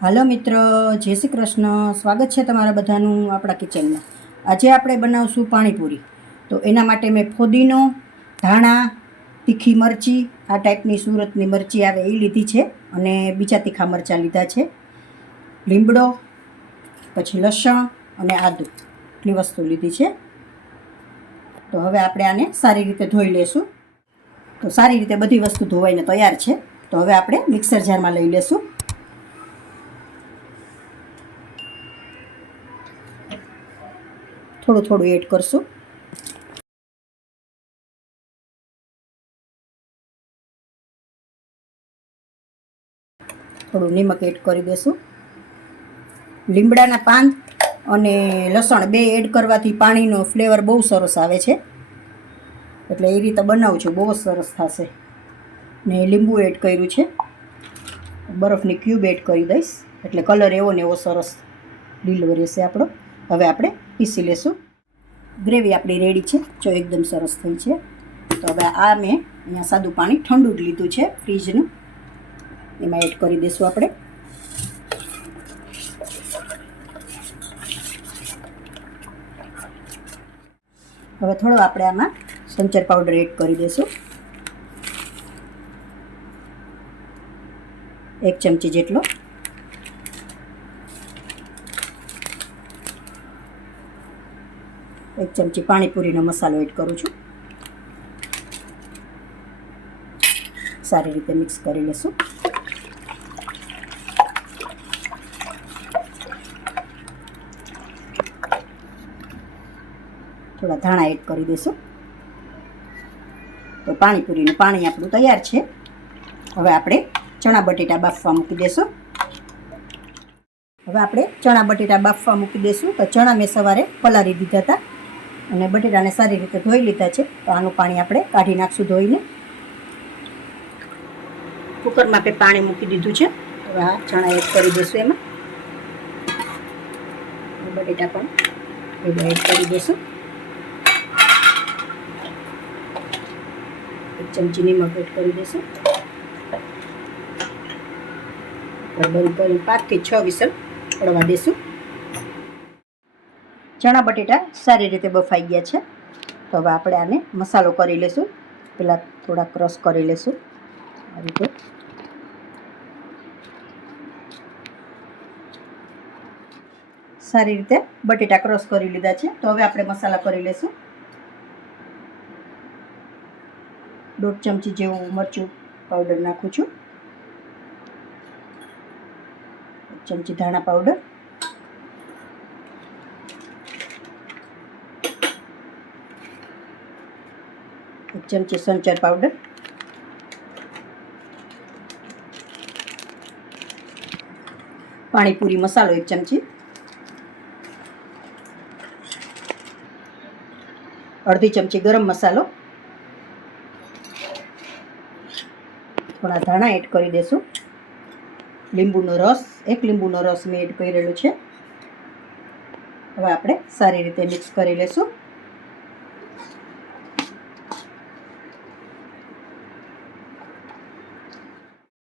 હાલો મિત્રો, જય શ્રી કૃષ્ણ. સ્વાગત છે તમારા બધાનું આપણા કિચનમાં. આજે આપણે બનાવશું પાણીપુરી. તો એના માટે મેં ફોદીનો, ધાણા, તીખી મરચી, આ ટાઈપની સુરતની મરચી આવે એ લીધી છે, અને બીજા તીખા મરચાં લીધા છે, લીમડો, પછી લસણ અને આદુ, એટલી વસ્તુ લીધી છે. તો હવે આપણે આને સારી રીતે ધોઈ લેશું. તો સારી રીતે બધી વસ્તુ ધોવાઈને તૈયાર છે. તો હવે આપણે મિક્સર જારમાં લઈ લેશું. થોડું થોડું એડ કરશું. થોડું નિમક એડ કરી દેશું. લીમડાના પાન અને લસણ બે એડ કરવાથી પાણીનો ફ્લેવર બહુ સરસ આવે છે, એટલે એ રીતે બનાવું છું, બહુ જ સરસ થશે. ને લીંબુ એડ કર્યું છે, બરફની ક્યુબ એડ કરી દઈશ, એટલે કલર એવો ને એવો સરસ લીલો રહેશે આપણો. હવે આપણે પીસી લેશું. ગ્રેવી આપણી રેડી છે, જો એકદમ સરસ થઈ છે. તો હવે આ મેં અહીંયા સાદું પાણી ઠંડુ જ લીધું છે ફ્રીજનું, એમાં એડ કરી દઈશું આપણે. હવે થોડો આપણે આમાં સંચર પાવડર એડ કરી દઈશું, 1 ચમચી જેટલો. એક ચમચી પાણીપુરીનો મસાલો એડ કરું છું. સારી રીતે મિક્સ કરી લઈશું. થોડા ધાણા એડ કરી દઈશું. તો પાણીપુરીનું પાણી આપણું તૈયાર છે. હવે આપણે ચણા બટેટા બાફવા મૂકી દઈશું. તો ચણા મેં સવારે પલાળી દીધા હતા, અને બટેટાને સારી રીતે ધોઈ લીધા છે. તો આનું પાણી આપણે કાઢી નાખશું ધોઈને. કુકરમાં આપણે પાણી મૂકી દીધું છે. હવે આ ચણા એડ કરી દઈશું એમાં. બટેટા પણ એડ કરી દઈશું. 1 ચમચી નિમક એડ કરી દઈશું. બંધ કરી 5 થી 6 વિસલ પડવા દઈશું. ચણા બટેટા સારી રીતે બફાઈ ગયા છે. તો હવે આપણે આને મસાલો કરી લઈશું. પહેલાં થોડા ક્રશ કરી લઈશું આ રીતે. સારી રીતે બટેટા ક્રશ કરી લીધા છે. તો હવે આપણે મસાલા કરી લઈશું. 1.5 ચમચી જેવું મરચું પાવડર નાખું છું, 1 ચમચી ધાણા પાવડર, 1 ચમચી સંચર પાવડર, પાણીપુરી મસાલો 1 ચમચી, અડધી ચમચી ગરમ મસાલો, થોડા ધાણા એડ કરી દઈશું. લીંબુનો રસ, 1 લીંબુનો રસ મેં એડ કરેલો છે. હવે આપણે સારી રીતે મિક્સ કરી લઈશું.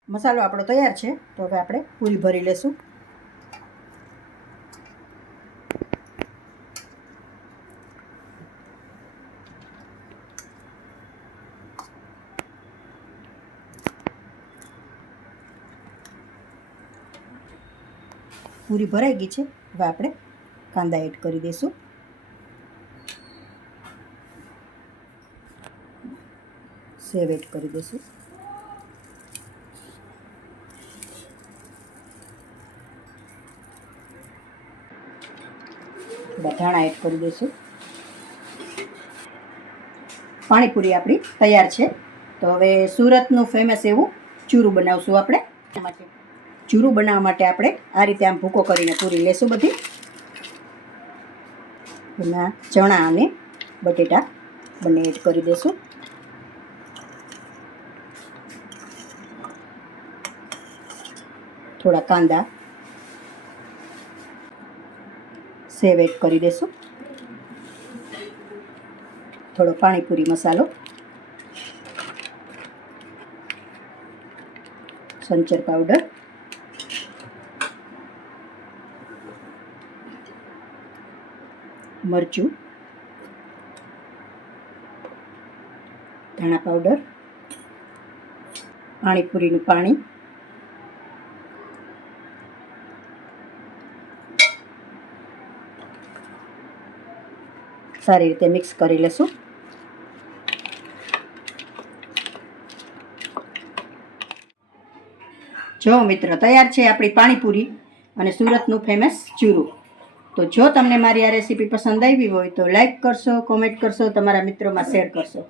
મસાલો આપણો તૈયાર છે. તો હવે આપણે પૂરી ભરી લઈશું. પૂરી ભરાઈ ગઈ છે. હવે આપણે કાંદા એડ કરી દઈશું. સેવ એડ કરી દઈશું. થોડા ધાણા એડ કરી દઈશું. પાણીપુરી આપણી તૈયાર છે. તો હવે સુરતનું ફેમસ એવું ચૂરું બનાવશું આપણે. ચૂરું બનાવવા માટે આપણે આ રીતે આમ ભૂકો કરીને પૂરી લેશું બધી. એમાં ચણા અને બટેટા બંને એડ કરી દઈશું. થોડા કાંદા, સેવ એડ કરી દઈશું. થોડો પાણીપુરી મસાલો, સંચર પાવડર, મરચું, ધાણા પાવડર, પાણીપુરીનું પાણી, સારી રીતે મિક્સ કરી લેશું. જો મિત્રો, તૈયાર છે આપણી પાણીપુરી અને સુરતનું ફેમસ ચૂરું. તો જો તમને મારી આ રેસીપી પસંદ આવી હોય તો લાઈક કરશો, કોમેન્ટ કરશો, તમારા મિત્રોમાં શેર કરશો.